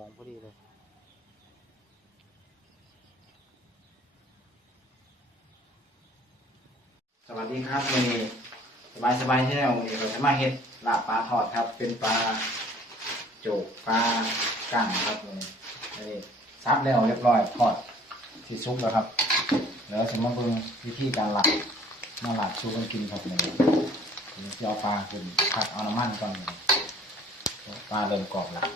โมงพอดีเลย สวัสดีครับวันนี้สบายสบายที่ไหนวันนี้เราจะมาเห็ดหลาบปลาทอดครับ เป็นปลาโจกปลากั้งครับวัยซับแล้วเรียบร้อยทอดที่ซุกแล้วครับแล้วจะมาเบิ่วิธีการหลาบมาหลาบชูกันกินครับเนี่ยจะเอาปลาขึ้นผัดเอาน้ำมันก่อนปลาเริ่มกรอบแล้ว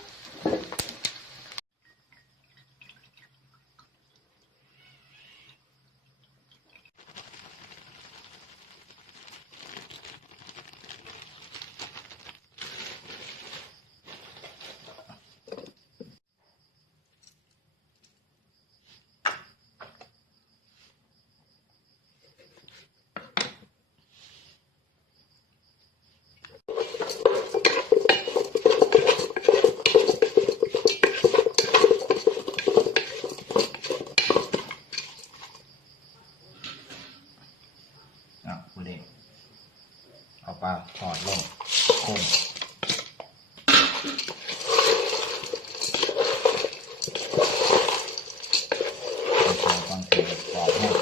อะคุณเด็กเอาปลาถอดลงคมเอาปลาฟังเสียงกรอบแห้ง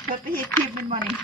เพิ่นไปเฮ็ดคลิปมันบ่นี่